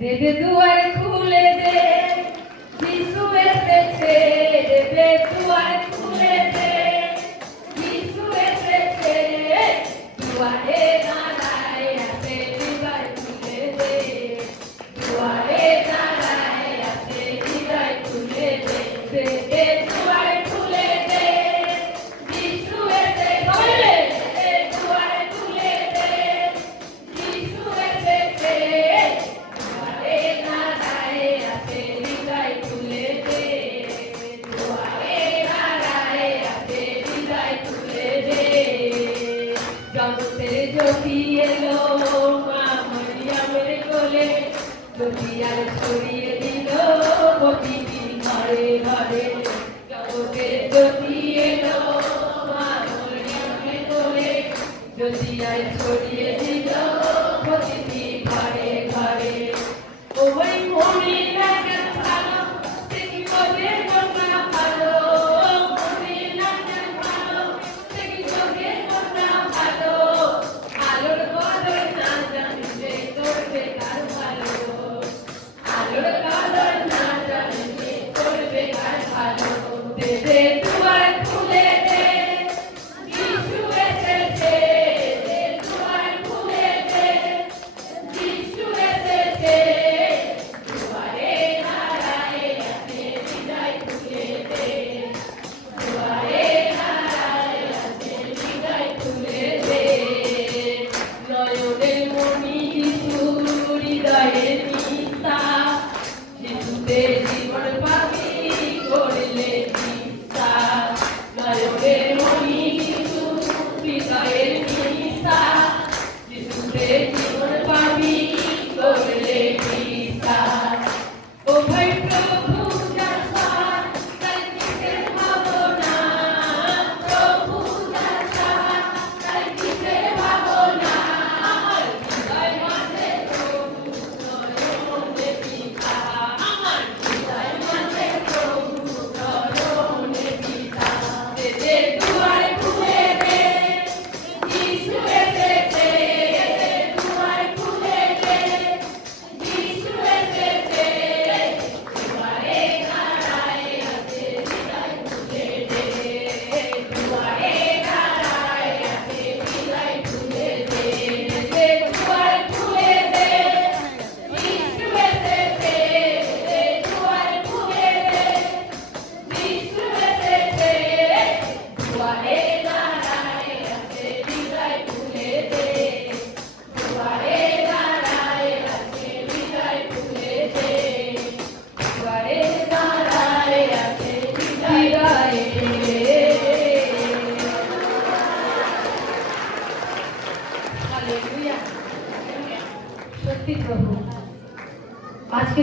দে দে দুয়ার খুলে দে। জগতের আয় ছড়িয়ে দিল প্রতিটি কার ভালো দে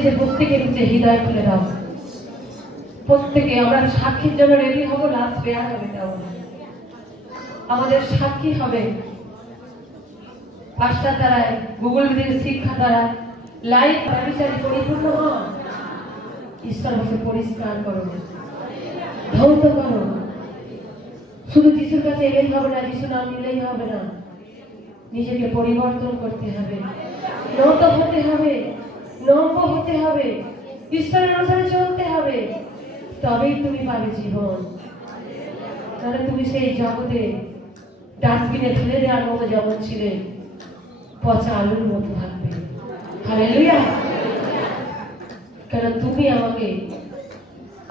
যে প্রত্যেকের নিচে হৃদয় খুলে দাও। প্রত্যেকে আমরা সাক্ষীর জন্য রেডি হব লাস্ট বেয়ার হবে দাও আমাদের সাক্ষী হবে পাঁচটার দ্বারায় গুগল মিটের শিক্ষা দ্বারা লাইভ বিচারে পরিপূর্ণ হন। ঈশ্বর বসে পরিষ্কার করো। ধৌত করো। শুধু যিশুর কাছে এলেই হবে না, যিশু নাম নিলেই হবে না। নিজেকে পরিবর্তন করতে হবে। নত হতে হবে। নম্র হতে হবে। ঈশ্বরের অনুসারে চলতে হবে। তবেই তুমি পাবে জীবন। তাহলে তুমি সেই জগতে ডাস্টবিনে ফেলে দেওয়ার মতো যেমন ছিলে। পচা আলুর মতো থাকবে। কেন তুমি আমাকে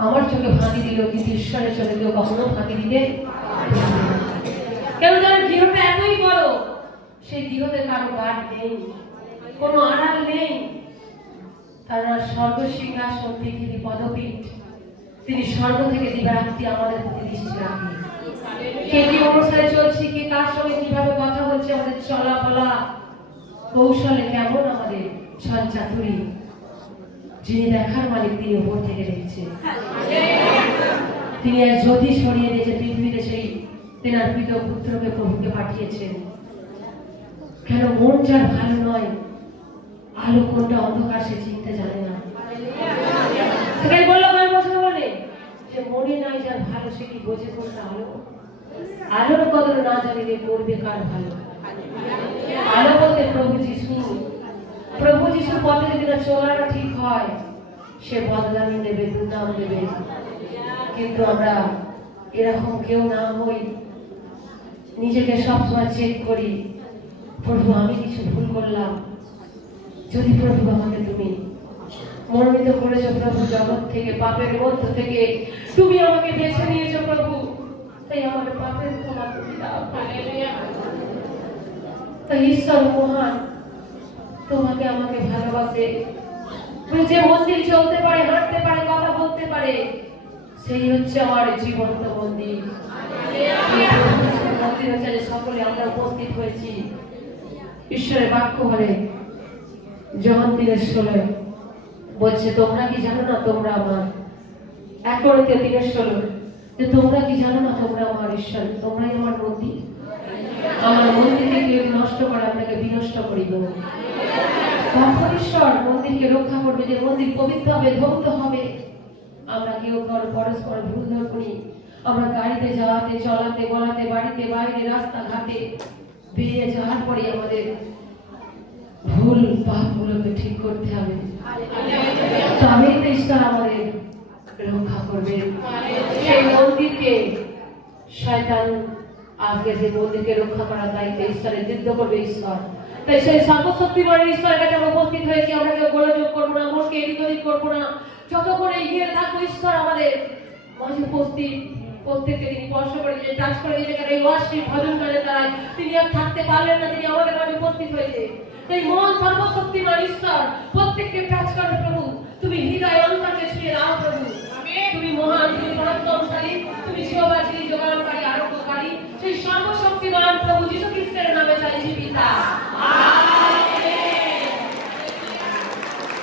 আমার চোখে ফাঁকি দিল, কিন্তু ঈশ্বরের চোখে কেউ কখনো ফাঁকি দিতে কেন তার গৃহটা এতই বড়? সেই গৃহতে কারও গাঢ় নেই, কোনো আড়াল নেই। তারা স্বর্গ সিংহাসন পৃথিবী পদপীঠ। তিনি স্বর্গ থেকে দিবারাত্রি আমাদের প্রতি দৃষ্টি রাখেন। কে কি অবস্থায় চলছি, কে কার সঙ্গে কীভাবে কথা বলছে আমাদের চলাফলা কৌশলে কেমন আমাদের সঞ্চাতুরি যিনি দেখার মালিক, তিনি উপর থেকে দেখছেন তিনি এক জ্যোতি সরিয়ে দিয়েছে পৃথিবীতে সেই তেনার পিত পুত্রকে প্রভুকে পাঠিয়েছেন। কেন মন যার ভালো নয় আলো কোনটা অন্ধকার সে চিনতে জানে না। সেটাই বললাম আমি কথা বলে। যে মনে নাই যার ভালো, সে কি বোঝে কোনটা আলো? আলোর কদর না জানিলে করবে কার ভালো? আলো বলতে প্রভু যিশু। প্রভু যিশুর পথে যদি না চলাটা ঠিক হয়, সে বদনামি দেবে দুর্নাম দেবে কিন্তু আমরা এরকম কেউ না হই। নিজেকে সবসময় চেক করি। প্রভু, আমি কিছু ভুল করলাম। যদি প্রভু আমাকে তুমি মনোনীত করেছ প্রভু, জগৎ থেকে, পাপের মধ্য থেকে, তুমি আমাকে বেছে নিয়েছো প্রভু, তাই আমার পাপের ক্ষমা তুমি তাই ঈশ্বর মহান, তোমাকে আমাকে ভালোবাসে। যে মন্দির চলতে পারে, হাঁটতে পারে, কথা বলতে পারে, সেই হচ্ছে আমার জীবন্ত মন্দির। মন্দির হচ্ছে সকলে আমরা উপস্থিত হয়েছি। ঈশ্বরের বাক্য বলে যখন তিনের ষোলো বলছে, তোমরা কি জানো না তোমরা আমার এক তিনের ষোলো যে তোমরা কি জানো না তোমরা আমার ঈশ্বর? তোমরাই আমার মন্দির আমার মন্দিরকে কেউ নষ্ট করে আপনাকে বিনষ্ট করিব। তখন ঈশ্বর মন্দিরকে রক্ষা করবে, যে মন্দির পবিত্র হবে, ধৌত হবে। আমরা কেউ কারও পরস্পর ভুল ধর করি। আমরা গাড়িতে যাওয়াতে, চলাতে বলাতে বাড়িতে, বাইরে, রাস্তাঘাটে বেরিয়ে যাওয়ার পরে আমাদের ভুল পাপগুলোকে ঠিক করতে হবে। তো ঈশ্বর আমাদের রক্ষা করবে সেই মন্দিরকে শয়তান আজকে যে মন্দিরকে রক্ষা করার দায়িত্ব ঈশ্বরের যুদ্ধ করবে ঈশ্বর। তাই সেই ঈশ্বরের কাছে উপস্থিত হয়েছি। আমরা কেউ গোলযোগ করব না, মনকে এদিক ওদিক করব না। এগিয়ে থাকব ঈশ্বর আমাদের মাঝে উপস্থিত। প্রত্যেককে তিনি স্পর্শ করে দিয়ে টাচ করে দিয়ে এই ওয়াসটি ভজন করে তিনি আর থাকতে পারলেন না, তিনি আমাদের মাঝে উপস্থিত হয়েছে। তাই মন সর্বশক্তিমান ঈশ্বর প্রত্যেককে কাজ করো প্রভু। তুমি হৃদয় অন্তরকে